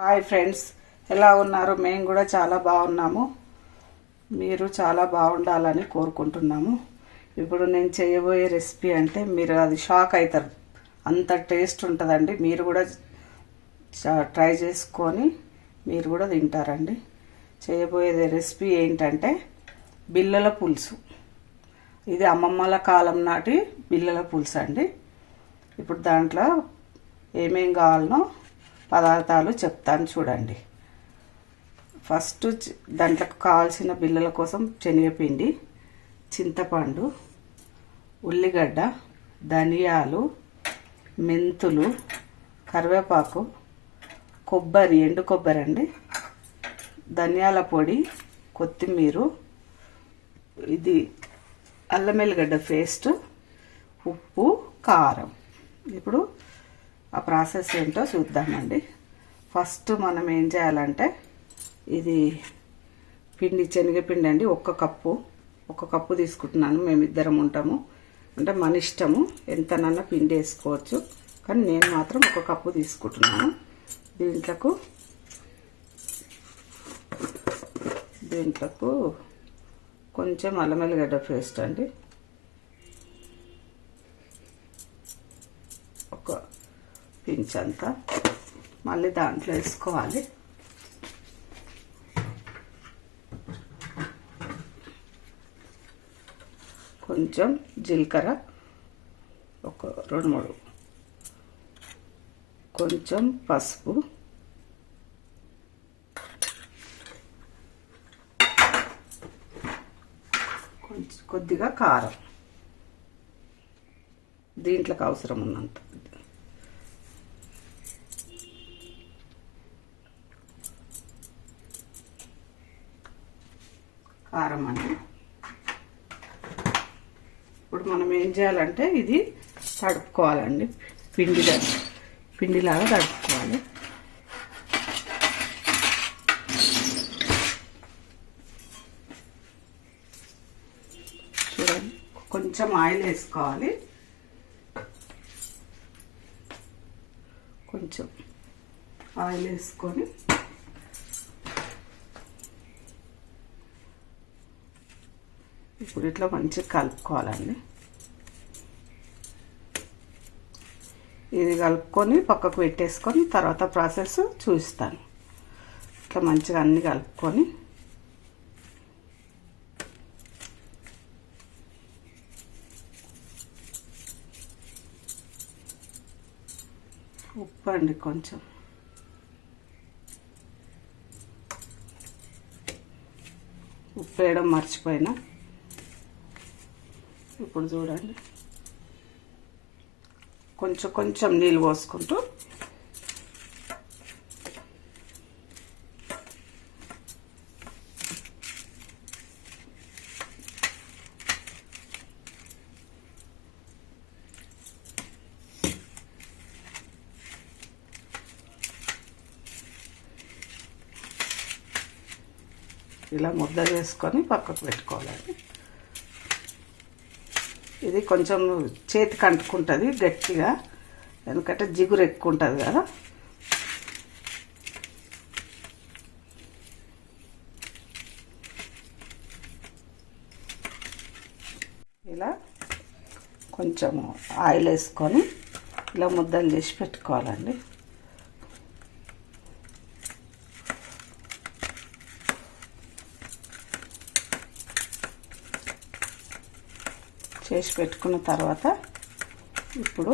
Hi friends ఎలా ఉన్నారు? మేము కూడా చాలా బాగున్నాము. మీరు చాలా బాగుండాలని కోరుకుంటున్నాము. ఇప్పుడు నేను చేయబోయే రెసిపీ అంటే మీరు అది షాక్ అవుతారు అంత టేస్ట్ ఉంటుందండి. మీరు కూడా చ- ట్రై చేసుకొని మీరు కూడా తింటారండి. చేయబోయేది రెసిపీ ఏంటంటే బిల్లల పులుసు. ఇది అమ్మమ్మల కాలం నాటి బిల్లల పులుసు అండి ఇప్పుడు దాంట్లో ఏమేం కావాలనో పదార్థాలు చెప్తాను చూడండి. ఫస్ట్ దాంట్లో దాంట్లోకి కావాల్సిన బిల్లల కోసం శనగపిండి చింతపండు ఉల్లిగడ్డ ధనియాలు మెంతులు కరివేపాకు కొబ్బరి ఎండు కొబ్బరి అండి. ధనియాల పొడి కొత్తిమీర ఇది అల్లం వెల్లిగడ్డ పేస్ట్ ఉప్పు కారం. ఇప్పుడు ఆ ప్రాసెస్ ఏంటో చూద్దామండి. ఫస్ట్ మనం ఏం చేయాలంటే ఇది పిండి శనగపిండి అండి ఒక్క కప్పు ఒక కప్పు తీసుకుంటున్నాను. మేమిద్దరం ఉంటాము. అంటే మన ఇష్టము ఎంతనన్నా పిండి వేసుకోవచ్చు. కానీ నేను మాత్రం ఒక కప్పు తీసుకుంటున్నాను. దీంట్లకు దీంట్లకు కొంచెం అల్లం పేస్ట్ అండి. పించ్ అంతా మళ్ళీ దాంట్లో వేసుకోవాలి. కొంచెం జీలకర్ర ఒక రెండు మూడు. కొంచెం పసుపు. కొంచెం కొద్దిగా కారం. దీంట్లోకి అవసరం ఉన్నంత. కారం అండి. ఇప్పుడు మనం ఏం చేయాలంటే ఇది తడుపుకోవాలండి. పిండి పిండిలాగా తడుపుకోవాలి. చూడండి కొంచెం ఆయిల్ వేసుకోవాలి. కొంచెం ఆయిల్ వేసుకొని ఇప్పుడు ఇట్లా మంచిగా కలుపుకోవాలండి. ఇది కలుపుకొని పక్కకు పెట్టేసుకొని తర్వాత ప్రాసెస్ చూపిస్తాను. ఇట్లా మంచిగా అన్ని కలుపుకొని. ఉప్పు అండి కొంచెం. ఉప్పు వేయడం మర్చిపోయినా. ఇప్పుడు చూడండి. కొంచెం కొంచెం నీళ్ళు పోసుకుంటూ. ఇలా ముద్ద చేసుకొని పక్కకు పెట్టుకోవాలండి ఇది కొంచెం చేతికి అంటుకుంటుంది గట్టిగా ఎందుకంటే జిగురు ఎక్కువ ఉంటుంది కదా. ఇలా కొంచెము ఆయిల్ వేసుకొని ఇలా ముద్దలు చేసి పెట్టుకోవాలండి. చేసి పెట్టుకున్న తర్వాత ఇప్పుడు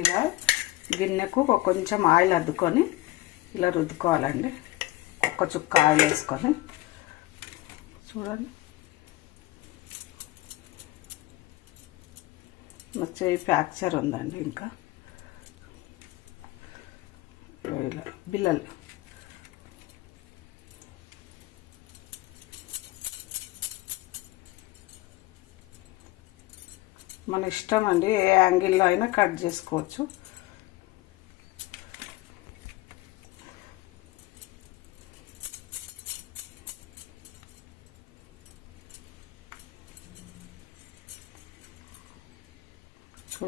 ఇలా గిన్నెకు ఒక కొంచెం ఆయిల్ అద్దుకొని ఇలా రుద్దుకోవాలండి. ఒక చుక్క ఆయిల్ వేసుకొని చూడండి. నా చేయి ఫ్రాక్చర్ ఉందండి ఇంకా. ఇలా బిల్లలు. మన ఇష్టం అండి ఏ యాంగిల్లో అయినా కట్ చేసుకోవచ్చు.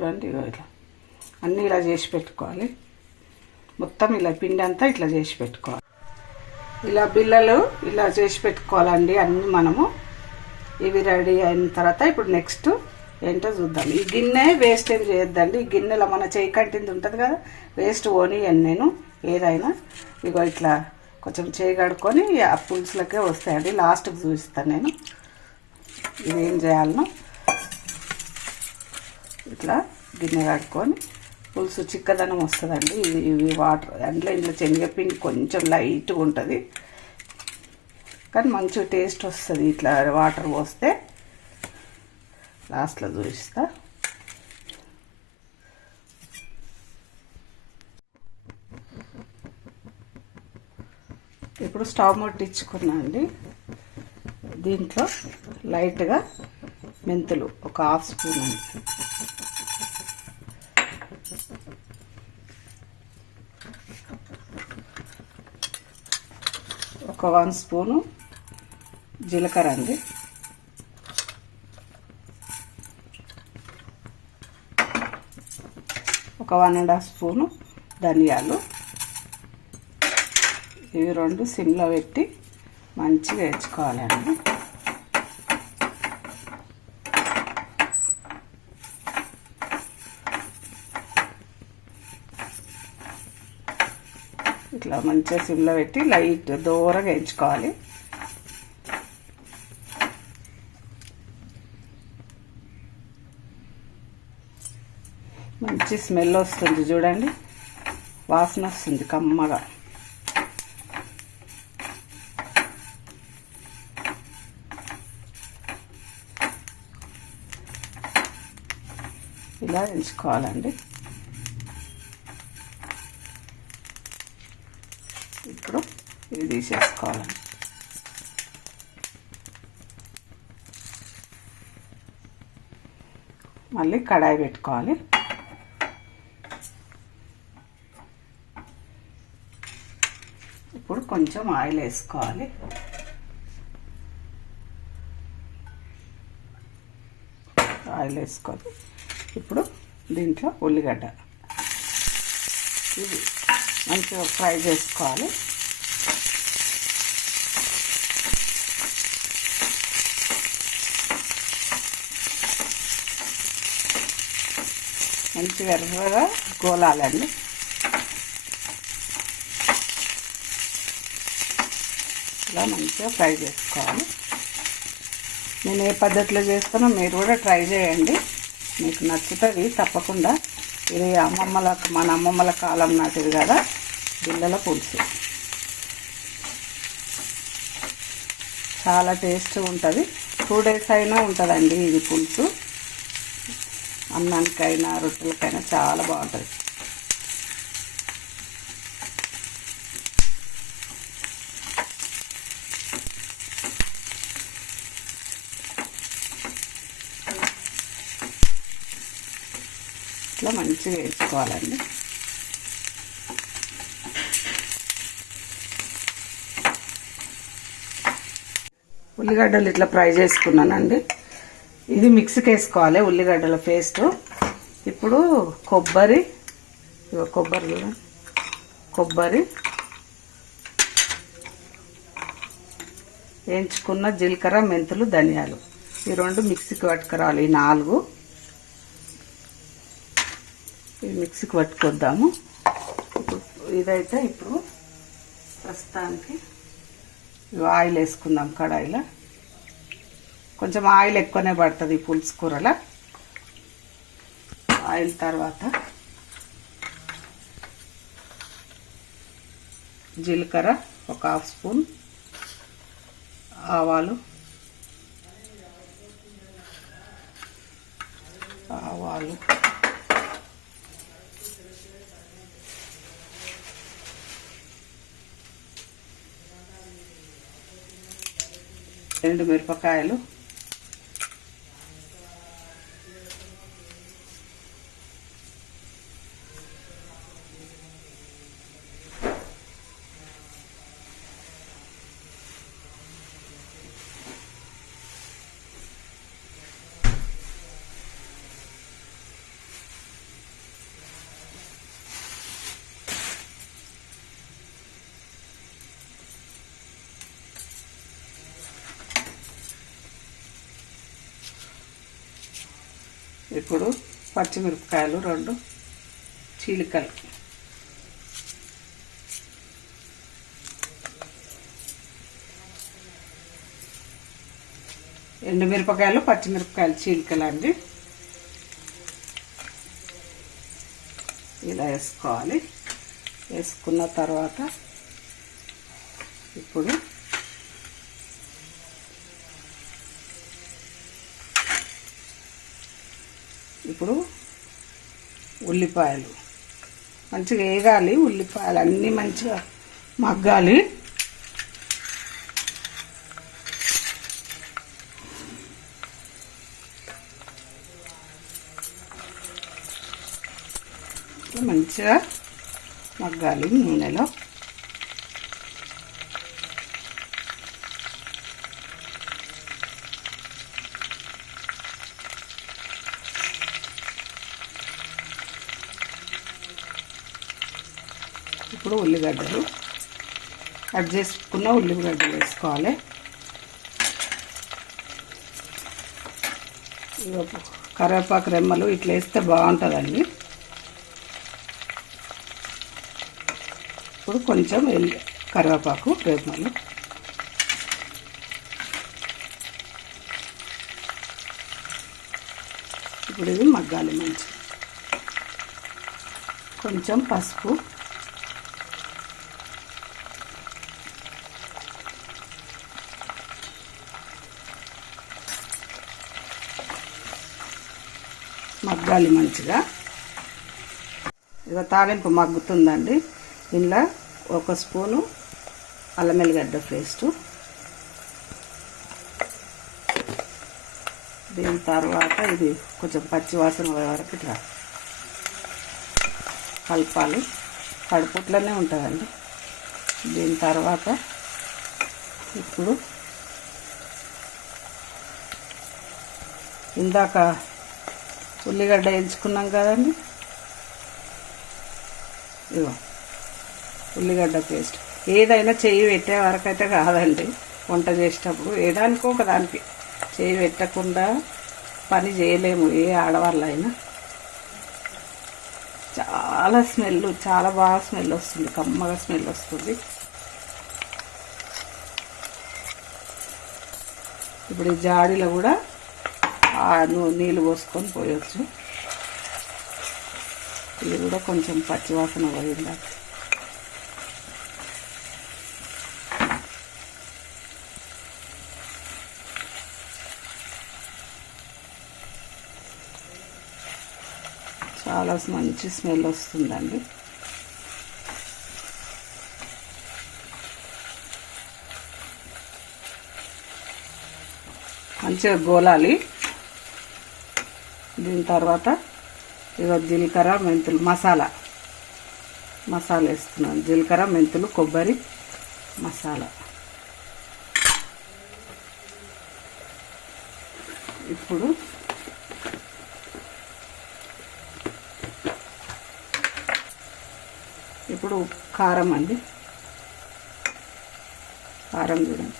చూడండి ఇగో ఇట్లా. అన్నీ ఇలా చేసి పెట్టుకోవాలి. మొత్తం ఇలా పిండి అంతా ఇట్లా చేసి పెట్టుకోవాలి. ఇలా బిళ్ళలు ఇలా చేసి పెట్టుకోవాలండి అన్నీ మనము. ఇవి రెడీ అయిన తర్వాత ఇప్పుడు నెక్స్ట్ ఏంటో చూద్దాం. ఈ గిన్నె వేస్ట్ ఏం చేయొద్దండి. ఈ గిన్నెలో మన చేయి కంటింది ఉంటుంది కదా. వేస్ట్ ఓనియన్ నేను ఏదైనా. ఇగో ఇట్లా కొంచెం చేయి కడుక్కొని ఆ పులుసులకే వస్తాయండి. లాస్ట్కి చూపిస్తాను నేను. ఇది ఏం చేయాలనో. ఇట్లా గిన్నె కట్టుకొని పులుసు చిక్కదనం వస్తుందండి. ఇవి వాటర్ అందులో ఇంట్లో శనగపిండి కొంచెం లైట్గా ఉంటుంది. కానీ మంచి టేస్ట్ వస్తుంది. ఇట్లా వాటర్ పోస్తే లాస్ట్లో చూపిస్తా. ఇప్పుడు స్టవ్ ముట్టించుకున్నా అండి. దీంట్లో లైట్గా మెంతులు ఒక హాఫ్ స్పూన్ అండి. ఒక వన్ స్పూను జీలకర్ర అండి. ఒక వన్ అండ్ హాఫ్ స్పూను ధనియాలు. ఇవి రెండు సిమ్లో పెట్టి మంచిగా వేయించుకోవాలండి. ఇట్లా మంచిగా సిమ్లో పెట్టి లైట్ దూరంగా ఎంచుకోవాలి. మంచి స్మెల్ వస్తుంది చూడండి. వాసన వస్తుంది కమ్మగా. ఇలా ఎంచుకోవాలండి. తీసేసుకోవాలి మళ్ళీ కడాయి పెట్టుకోవాలి. ఇప్పుడు కొంచెం ఆయిల్ వేసుకోవాలి. ఆయిల్ వేసుకోవాలి. ఇప్పుడు దీంట్లో ఉల్లిగడ్డ. ఇది మంచిగా ఫ్రై చేసుకోవాలి. మంచిగా ఎర్రగా గోలాలండి. ఇలా మంచిగా ఫ్రై చేసుకోవాలి. నేను ఏ పద్ధతిలో చేస్తానో మీరు కూడా ట్రై చేయండి. మీకు నచ్చుతుంది తప్పకుండా. ఇది అమ్మమ్మల మన అమ్మమ్మల కాలం నాటిది కదా బిళ్ళల పులుసు. చాలా టేస్ట్ ఉంటుంది. టూ డేస్ అయినా ఉంటుందండి ఇది పులుసు. అన్నానికైనా రొట్టెలకైనా చాలా బాగుంటుంది. ఇట్లా మంచిగా వేసుకోవాలండి ఉల్లిగడ్డలు ఇట్లా ఫ్రై చేసుకున్నానండి. ఇది మిక్సీకి వేసుకోవాలి ఉల్లిగడ్డల పేస్ట్. ఇప్పుడు కొబ్బరి కొబ్బరి కొబ్బరి. వేయించుకున్న జీలకర్ర మెంతులు ధనియాలు. ఈ రెండు మిక్సీకి పట్టుకురావాలి ఈ నాలుగు. ఇది మిక్సీకి పట్టుకొద్దాము. ఇప్పుడు ఇదైతే ఇప్పుడు ప్రస్తుతానికి ఆయిల్ వేసుకుందాం కడాయిలో. కొంచెం ఆయిల్ ఎక్కువనే పడుతుంది ఈ పులుసు కూరలో. ఆయిల్ తర్వాత జీలకర్ర ఒక హాఫ్ స్పూన్ ఆవాలు ఆవాలు రెండు మిరపకాయలు ఇప్పుడు పచ్చిమిరపకాయలు రెండు చీలికలు. ఎండుమిరపకాయలు పచ్చిమిరపకాయలు చీలికలు అండి ఇలా వేసుకోవాలి. వేసుకున్న తర్వాత ఇప్పుడు ఇప్పుడు ఉల్లిపాయలు. మంచిగా వేగాలి ఉల్లిపాయలు అన్నీ మంచిగా మగ్గాలి. మంచిగా మగ్గాలి నూనెలో ఇప్పుడు ఉల్లిగడ్డలు కట్ చేసుకున్న ఉల్లిగడ్డలు వేసుకోవాలి. కరివేపాకు రెమ్మలు ఇట్లా వేస్తే బాగుంటుందండి. ఇప్పుడు కొంచెం కరివేపాకు రెమ్మలు. ఇప్పుడు ఇది మగ్గాలి మంచి కొంచెం పసుపు మగ్గాలి మంచిగా. ఇక తాలింపు మగ్గుతుందండి ఇందులో ఒక స్పూను అల్లం వెల్లిగడ్డ పేస్టు. దీని తర్వాత ఇది కొంచెం పచ్చి వాసన వరకు ఇట్లా కలపాలి. కడుపుట్లోనే ఉంటుందండి. దీని తర్వాత ఇప్పుడు ఇందాక ఉల్లిగడ్డ ఎంచుకున్నాం కదండి. ఇగో ఉల్లిగడ్డ పేస్ట్. ఏదైనా చేయి పెట్టే వరకు అయితే కాదండి. వంట చేసేటప్పుడు ఏదానికో ఒక దానికి చేయి పెట్టకుండా పని చేయలేము ఏ ఆడవాళ్ళైనా. చాలా స్మెల్ చాలా బాగా స్మెల్ వస్తుంది కమ్మగా స్మెల్ వస్తుంది. ఇప్పుడు ఈ జాడీలో కూడా నీళ్ళు పోసుకొని పోయొచ్చు. ఇది కూడా కొంచెం పచ్చివాసన పోయిందా చాలా మంచి స్మెల్ వస్తుందండి. మంచిగా గోలాలి. దీని తర్వాత ఇక జీలకర్ర మెంతులు మసాలా. మసాలా వేస్తున్నాను. జీలకర్ర మెంతులు కొబ్బరి మసాలా. ఇప్పుడు ఇప్పుడు కారం అండి. కారం చూడండి.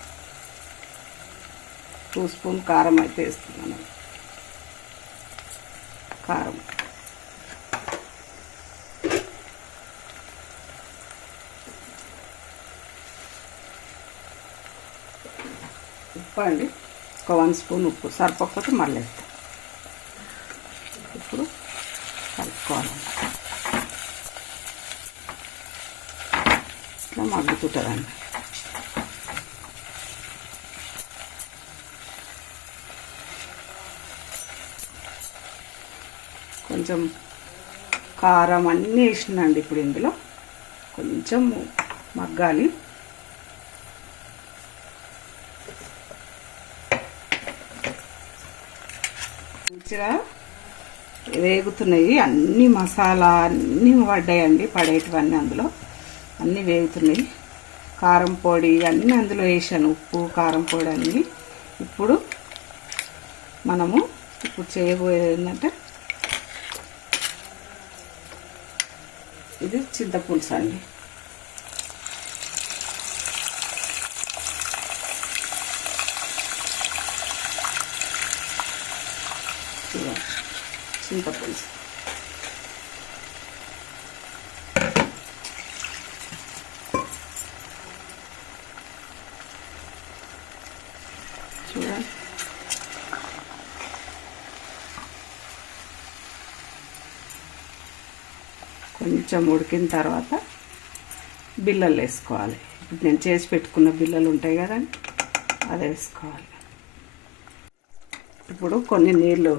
టూ స్పూన్ కారం అయితే వేస్తున్నాను కారం ఉప్పు అండి. ఒక వన్ స్పూన్ ఉప్పు. సరిపోకపోతే మళ్ళీ వేస్తాం. ఇప్పుడు కలుపుకోవాలి. ఇట్లా మగ్గుతుంటుందండి. కొంచెం కారం అన్నీ వేసిందండి ఇప్పుడు ఇందులో. కొంచెం మగ్గాలి మంచిగా వేగుతున్నాయి. అన్ని మసాలా అన్నీ పడ్డాయండి పడేటివన్నీ అందులో. అన్నీ వేగుతున్నాయి. కారం పొడి అన్నీ అందులో వేసాను ఉప్పు కారం పొడి అన్నీ. ఇప్పుడు మనము ఇప్పుడు చేయబోయేది ఏంటంటే ఇది చింతపులుసు అండి ఇదిగో. చింతపులుసు చూడండి కొంచెం ఉడికిన తర్వాత బిల్లలు వేసుకోవాలి. ఇప్పుడు నేను చేసి పెట్టుకున్న బిల్లలు ఉంటాయి కదండి అది వేసుకోవాలి. ఇప్పుడు కొన్ని నీళ్ళు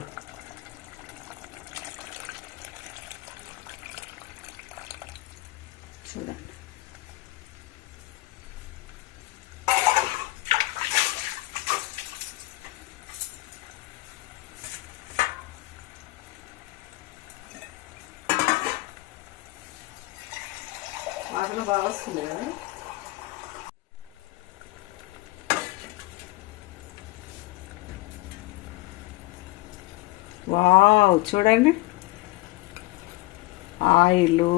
చూడండి వాసన బాగా వస్తుంది కదా వావ్ చూడండి. ఆయిలు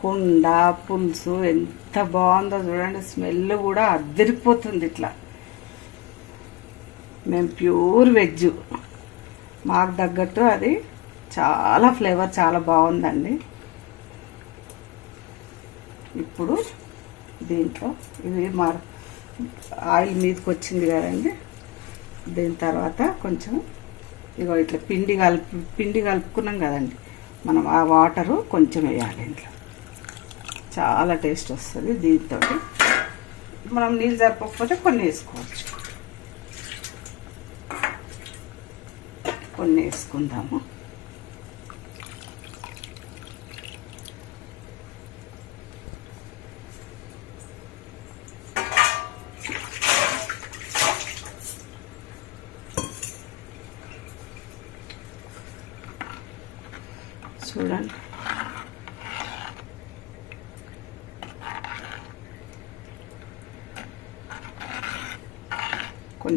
కుండ పులుసు ఎంత బాగుందో చూడండి. స్మెల్ కూడా అద్దరిపోతుంది ఇట్లా. మేము ప్యూర్ వెజ్. మాకు తగ్గట్టు అది చాలా ఫ్లేవర్ చాలా బాగుందండి. ఇప్పుడు దీంట్లో ఇది మా ఆయిల్ మీదకి వచ్చింది కదండి. దీని తర్వాత కొంచెం ఇగో ఇట్లా పిండి కలుపు పిండి కలుపుకున్నాం కదండి. మనం ఆ వాటరు కొంచెం వేయాలి ఇంట్లో. చాలా టేస్ట్ వస్తుంది దీంతో మనం నీళ్ళు జరపకపోతే కొన్ని వేసుకోవచ్చు. కొన్ని వేసుకుందాము చూడండి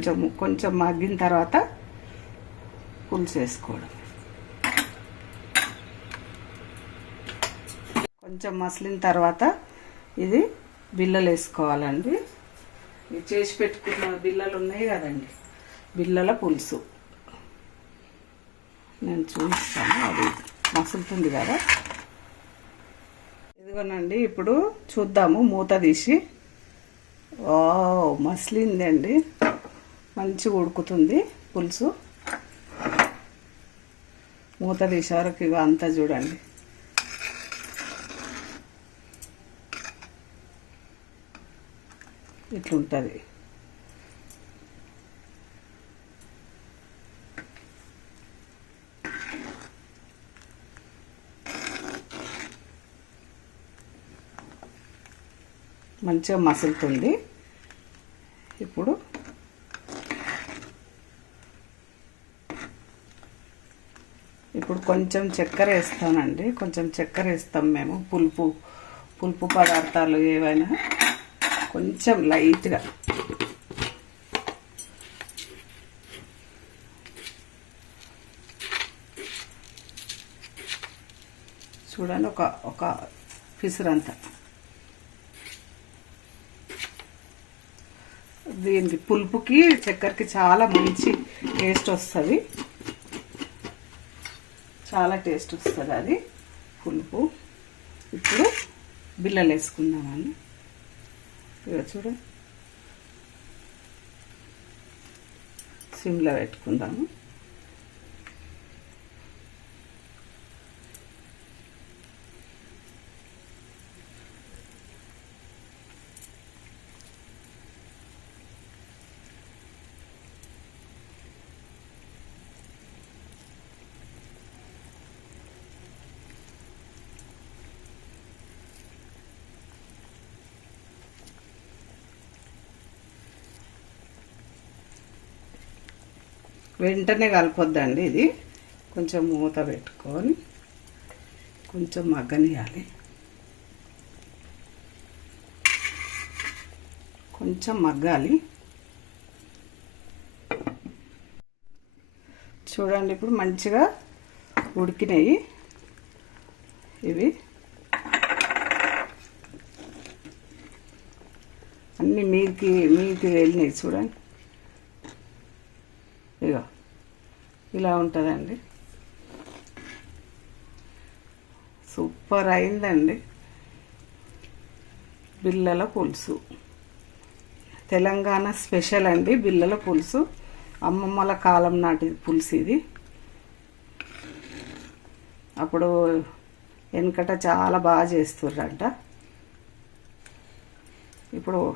కొంచెం కొంచెం మగ్గిన తర్వాత పులుసు వేసుకోవడం కొంచెం మసిలిన తర్వాత ఇది బిల్లలు వేసుకోవాలండి ఇది చేసి పెట్టుకున్న బిల్లలు ఉన్నాయి కదండి. బిల్లల పులుసు. నేను చూస్తాను అది మసులుతుంది కదా. ఇదిగోనండి ఇప్పుడు చూద్దాము మూత తీసి. ఓ మసిలిందండి. మంచిగా ఉడుకుతుంది పులుసు. మూత తీసే వరకు ఇక అంతా చూడండి. ఇట్లుంటుంది. మంచిగా మసులుతుంది. ఇప్పుడు ఇప్పుడు కొంచెం చక్కెర వేస్తానండి. కొంచెం చక్కెర వేస్తాం మేము. పులుపు పులుపు పదార్థాలు ఏవైనా కొంచెం లైట్గా. చూడండి ఒక ఒక పిసురంతా దీనికి పులుపుకి చక్కెరకి చాలా మంచి టేస్ట్ వస్తుంది. చాలా టేస్ట్ వస్తుంది అది. పులుపు. ఇప్పుడు బిల్లలు వేసుకుందామని. ఇక చూడ. సిమ్లో పెట్టుకుందాము. వెంటనే కలపొద్దండి ఇది. కొంచెం మూత పెట్టుకొని కొంచెం మగ్గనియాలి. కొంచెం మగ్గాలి. చూడండి ఇప్పుడు మంచిగా ఉడికినాయి ఇవి. అన్నీ మీదికి మీదికి వెళ్ళినాయి చూడండి ఇగో ఇలా ఉంటుందండి. సూపర్ అయిందండి. బిల్లల పులుసు. తెలంగాణ స్పెషల్ అండి బిల్లల పులుసు. అమ్మమ్మల కాలం నాటి పులుసు ఇది. అప్పుడు వెనకట చాలా బాగా చేస్తుర్రంట. ఇప్పుడు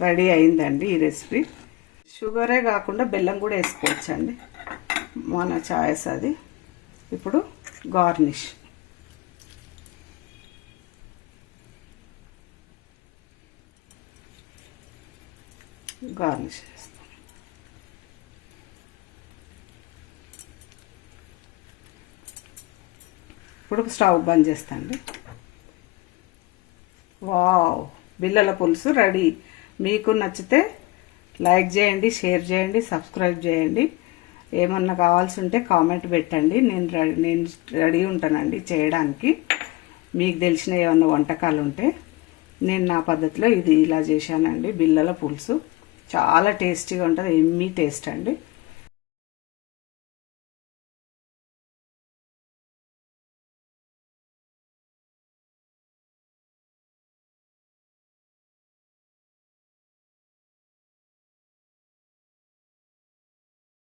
రెడీ అయిందండి ఈ రెసిపీ. షుగరే కాకుండా బెల్లం కూడా వేసుకోవచ్చండి. మన ఛాయిస్ అది. ఇప్పుడు గార్నిష్. గార్నిష్ చేస్తాం. ఇప్పుడు స్టవ్ బంద్ చేస్తాండి. వావ్! బిల్లల పులుసు రెడీ. మీకు నచ్చితే లైక్ చేయండి షేర్ చేయండి సబ్స్క్రైబ్ చేయండి. ఏమన్నా కావాల్సి ఉంటే కామెంట్ పెట్టండి. నేను రెడీ నేను రెడీ ఉంటానండి చేయడానికి. మీకు తెలిసిన ఏమన్నా వంటకాలు ఉంటే నేను నా పద్ధతిలో ఇది ఇలా చేశానండి. బిల్లల పులుసు. చాలా టేస్టీగా ఉంటుంది ఎమ్మీ టేస్ట్ అండి